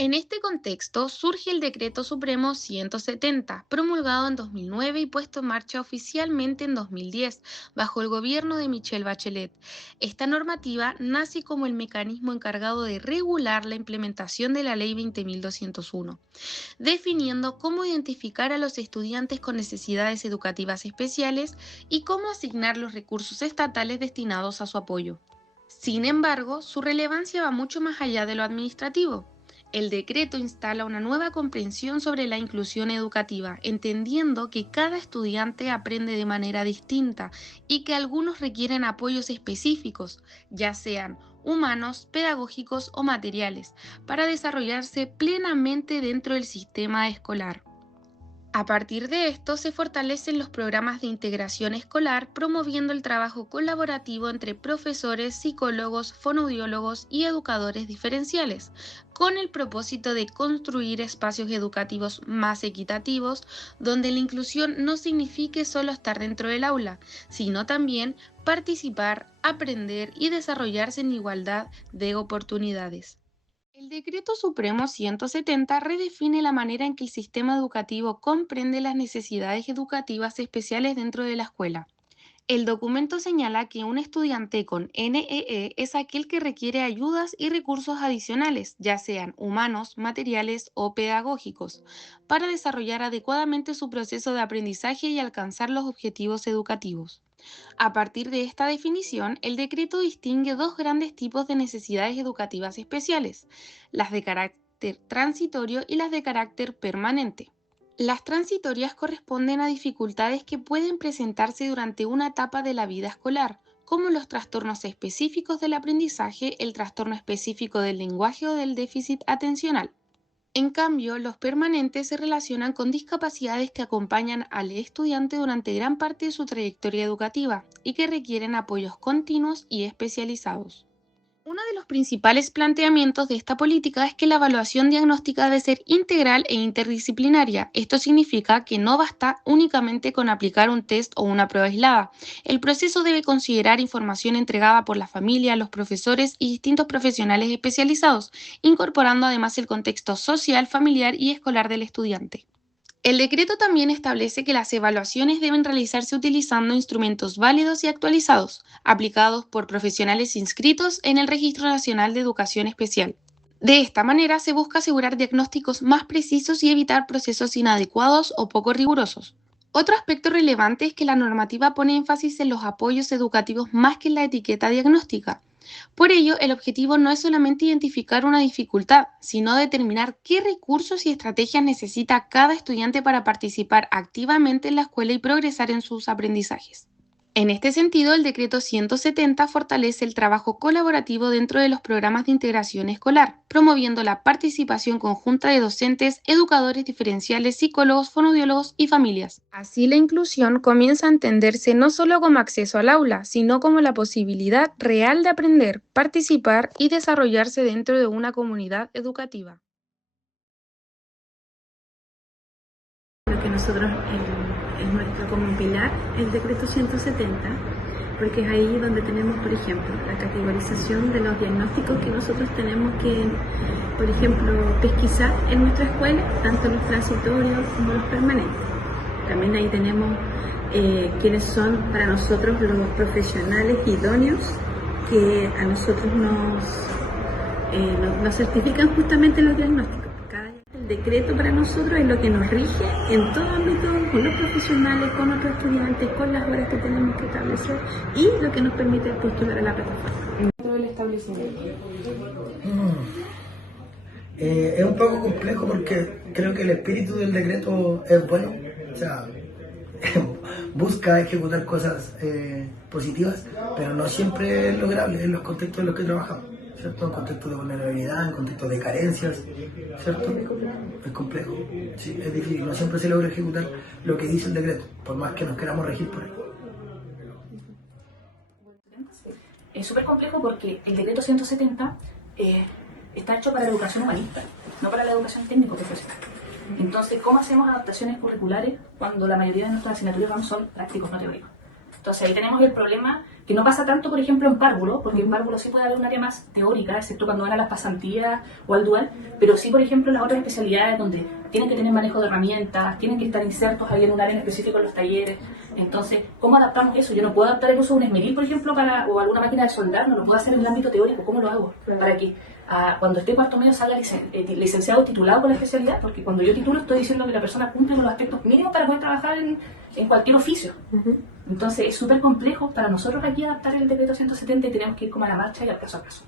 En este contexto surge el Decreto Supremo 170, promulgado en 2009 y puesto en marcha oficialmente en 2010, bajo el gobierno de Michelle Bachelet. Esta normativa nace como el mecanismo encargado de regular la implementación de la Ley 20.201, definiendo cómo identificar a los estudiantes con necesidades educativas especiales y cómo asignar los recursos estatales destinados a su apoyo. Sin embargo, su relevancia va mucho más allá de lo administrativo. El decreto instala una nueva comprensión sobre la inclusión educativa, entendiendo que cada estudiante aprende de manera distinta y que algunos requieren apoyos específicos, ya sean humanos, pedagógicos o materiales, para desarrollarse plenamente dentro del sistema escolar. A partir de esto se fortalecen los programas de integración escolar, promoviendo el trabajo colaborativo entre profesores, psicólogos, fonoaudiólogos y educadores diferenciales, con el propósito de construir espacios educativos más equitativos, donde la inclusión no signifique solo estar dentro del aula, sino también participar, aprender y desarrollarse en igualdad de oportunidades. El Decreto Supremo 170 redefine la manera en que el sistema educativo comprende las necesidades educativas especiales dentro de la escuela. El documento señala que un estudiante con NEE es aquel que requiere ayudas y recursos adicionales, ya sean humanos, materiales o pedagógicos, para desarrollar adecuadamente su proceso de aprendizaje y alcanzar los objetivos educativos. A partir de esta definición, el decreto distingue dos grandes tipos de necesidades educativas especiales, las de carácter transitorio y las de carácter permanente. Las transitorias corresponden a dificultades que pueden presentarse durante una etapa de la vida escolar, como los trastornos específicos del aprendizaje, el trastorno específico del lenguaje o del déficit atencional. En cambio, los permanentes se relacionan con discapacidades que acompañan al estudiante durante gran parte de su trayectoria educativa y que requieren apoyos continuos y especializados. Uno de los principales planteamientos de esta política es que la evaluación diagnóstica debe ser integral e interdisciplinaria. Esto significa que no basta únicamente con aplicar un test o una prueba aislada. El proceso debe considerar información entregada por la familia, los profesores y distintos profesionales especializados, incorporando además el contexto social, familiar y escolar del estudiante. El decreto también establece que las evaluaciones deben realizarse utilizando instrumentos válidos y actualizados, aplicados por profesionales inscritos en el Registro Nacional de Educación Especial. De esta manera se busca asegurar diagnósticos más precisos y evitar procesos inadecuados o poco rigurosos. Otro aspecto relevante es que la normativa pone énfasis en los apoyos educativos más que en la etiqueta diagnóstica. Por ello, el objetivo no es solamente identificar una dificultad, sino determinar qué recursos y estrategias necesita cada estudiante para participar activamente en la escuela y progresar en sus aprendizajes. En este sentido, el Decreto 170 fortalece el trabajo colaborativo dentro de los programas de integración escolar, promoviendo la participación conjunta de docentes, educadores diferenciales, psicólogos, fonoaudiólogos y familias. Así, la inclusión comienza a entenderse no solo como acceso al aula, sino como la posibilidad real de aprender, participar y desarrollarse dentro de una comunidad educativa. Lo que nosotros es nuestro como pilar, el decreto 170, porque es ahí donde tenemos, por ejemplo, la categorización de los diagnósticos que nosotros tenemos que, por ejemplo, pesquisar en nuestra escuela, tanto los transitorios como los permanentes. También ahí tenemos quiénes son para nosotros los profesionales idóneos que a nosotros nos certifican justamente los diagnósticos. El decreto para nosotros es lo que nos rige en todo ámbito, con los profesionales, con nuestros estudiantes, con las horas que tenemos que establecer y lo que nos permite postular a la plataforma. Dentro del establecimiento. Es un poco complejo porque creo que el espíritu del decreto es bueno, o sea, busca ejecutar cosas positivas, pero no siempre es lograble en los contextos en los que trabajamos, ¿cierto? En contextos de vulnerabilidad, en contextos de carencias, ¿cierto? Es complejo, sí, es difícil, no siempre se logra ejecutar lo que dice el decreto, por más que nos queramos regir por él. Es súper complejo porque el decreto 170 está hecho para la educación humanista, no para la educación técnico-profesional. Entonces, ¿cómo hacemos adaptaciones curriculares cuando la mayoría de nuestras asignaturas son prácticos, no teóricos? Entonces, ahí tenemos el problema que no pasa tanto, por ejemplo, en párvulo, porque en párvulo sí puede haber un área más teórica, excepto cuando van a las pasantías o al dual, pero sí, por ejemplo, en las otras especialidades donde tienen que tener manejo de herramientas, tienen que estar insertos ahí en un área en específico en los talleres. Entonces, ¿cómo adaptamos eso? Yo no puedo adaptar el uso de un esmeril, por ejemplo, o alguna máquina de soldar, no lo puedo hacer en el ámbito teórico. ¿Cómo lo hago? Para que cuando esté cuarto medio salga licenciado titulado con la especialidad, porque cuando yo titulo estoy diciendo que la persona cumple con los aspectos mínimos para poder trabajar en cualquier oficio. Entonces es súper complejo para nosotros aquí adaptar el decreto 170 y tenemos que ir como a la marcha y al caso a caso.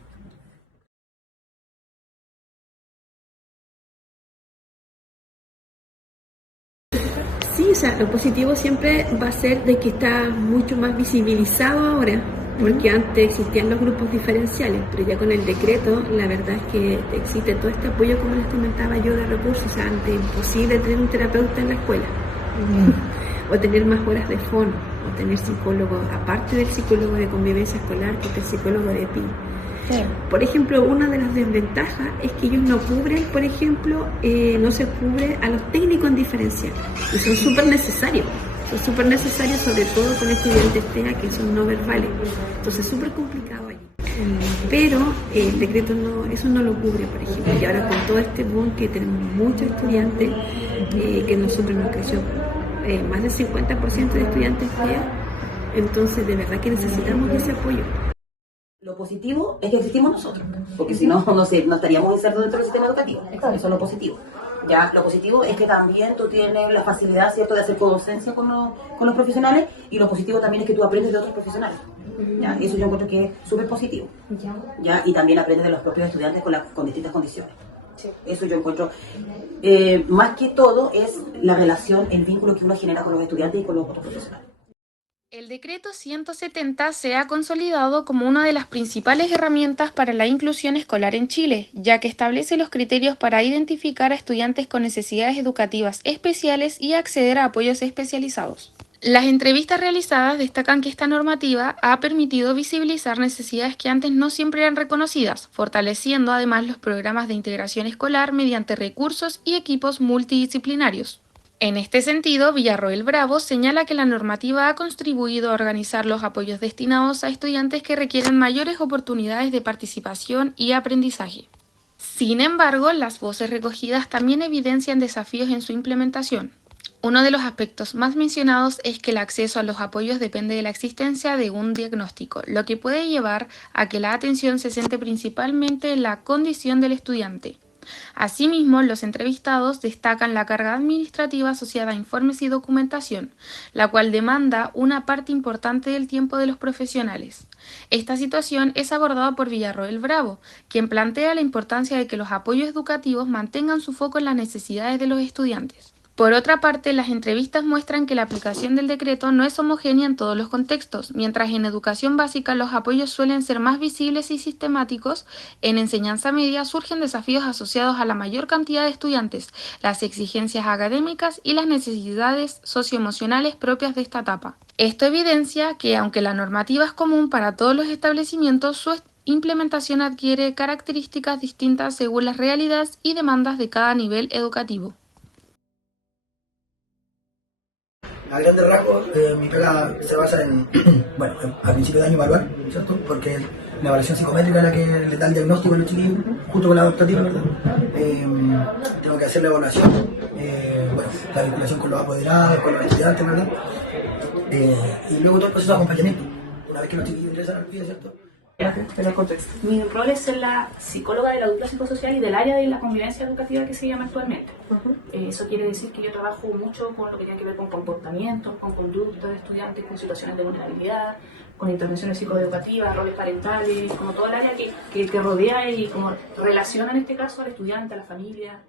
Sí, o sea, lo positivo siempre va a ser de que está mucho más visibilizado ahora, porque antes existían los grupos diferenciales, pero ya con el decreto la verdad es que existe todo este apoyo, como les comentaba yo, de recursos. O sea, antes es imposible tener un terapeuta en la escuela, o tener más horas de fono, o tener psicólogo, aparte del psicólogo de convivencia escolar, que es el psicólogo de PI. Por ejemplo, una de las desventajas es que ellos no cubren, por ejemplo, no se cubre a los técnicos en diferencial, y son súper necesarios. Son súper necesarios, sobre todo con estudiantes TEA que son no verbales. Entonces es súper complicado allí. Pero el decreto eso no lo cubre, por ejemplo. Y ahora con todo este boom que tenemos muchos estudiantes, que nosotros nos creció más del 50% de estudiantes TEA, entonces de verdad que necesitamos ese apoyo. Lo positivo es que existimos nosotros, porque si no, no estaríamos insertos dentro del sistema educativo. Eso es lo positivo. Ya, lo positivo es que también tú tienes la facilidad, ¿cierto?, de hacer codocencia con los profesionales, y lo positivo también es que tú aprendes de otros profesionales. ¿Ya? Y eso yo encuentro que es súper positivo. ¿Ya? Y también aprendes de los propios estudiantes con distintas condiciones. Eso yo encuentro, más que todo, es la relación, el vínculo que uno genera con los estudiantes y con los otros profesionales. El decreto 170 se ha consolidado como una de las principales herramientas para la inclusión escolar en Chile, ya que establece los criterios para identificar a estudiantes con necesidades educativas especiales y acceder a apoyos especializados. Las entrevistas realizadas destacan que esta normativa ha permitido visibilizar necesidades que antes no siempre eran reconocidas, fortaleciendo además los programas de integración escolar mediante recursos y equipos multidisciplinarios. En este sentido, Villarroel Bravo señala que la normativa ha contribuido a organizar los apoyos destinados a estudiantes que requieren mayores oportunidades de participación y aprendizaje. Sin embargo, las voces recogidas también evidencian desafíos en su implementación. Uno de los aspectos más mencionados es que el acceso a los apoyos depende de la existencia de un diagnóstico, lo que puede llevar a que la atención se centre principalmente en la condición del estudiante. Asimismo, los entrevistados destacan la carga administrativa asociada a informes y documentación, la cual demanda una parte importante del tiempo de los profesionales. Esta situación es abordada por Villarroel Bravo, quien plantea la importancia de que los apoyos educativos mantengan su foco en las necesidades de los estudiantes. Por otra parte, las entrevistas muestran que la aplicación del decreto no es homogénea en todos los contextos. Mientras en educación básica los apoyos suelen ser más visibles y sistemáticos, en enseñanza media surgen desafíos asociados a la mayor cantidad de estudiantes, las exigencias académicas y las necesidades socioemocionales propias de esta etapa. Esto evidencia que, aunque la normativa es común para todos los establecimientos, su implementación adquiere características distintas según las realidades y demandas de cada nivel educativo. A grandes rasgos, mi pega se basa en, bueno, a principio de año evaluar, ¿cierto? Porque la evaluación psicométrica es la que le da el diagnóstico a los chiquillos, junto con la adaptativa, ¿verdad? Tengo que hacer la evaluación, bueno, la vinculación con los apoderados, con los estudiantes, ¿verdad? Y luego todo el proceso de acompañamiento, una vez que los chiquillos ingresan al PIE, ¿cierto? Mi rol es ser la psicóloga de la dupla psicosocial y del área de la convivencia educativa que se llama actualmente. Eso quiere decir que yo trabajo mucho con lo que tiene que ver con comportamientos, con conductas de estudiantes, con situaciones de vulnerabilidad, con intervenciones psicoeducativas, roles parentales, como toda el área que rodea y como relaciona en este caso al estudiante, a la familia.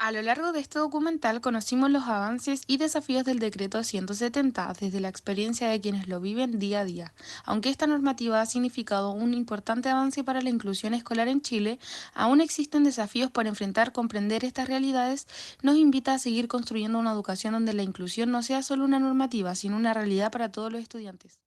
A lo largo de este documental conocimos los avances y desafíos del decreto 170 desde la experiencia de quienes lo viven día a día. Aunque esta normativa ha significado un importante avance para la inclusión escolar en Chile, aún existen desafíos por enfrentar. Comprender estas realidades nos invita a seguir construyendo una educación donde la inclusión no sea solo una normativa, sino una realidad para todos los estudiantes.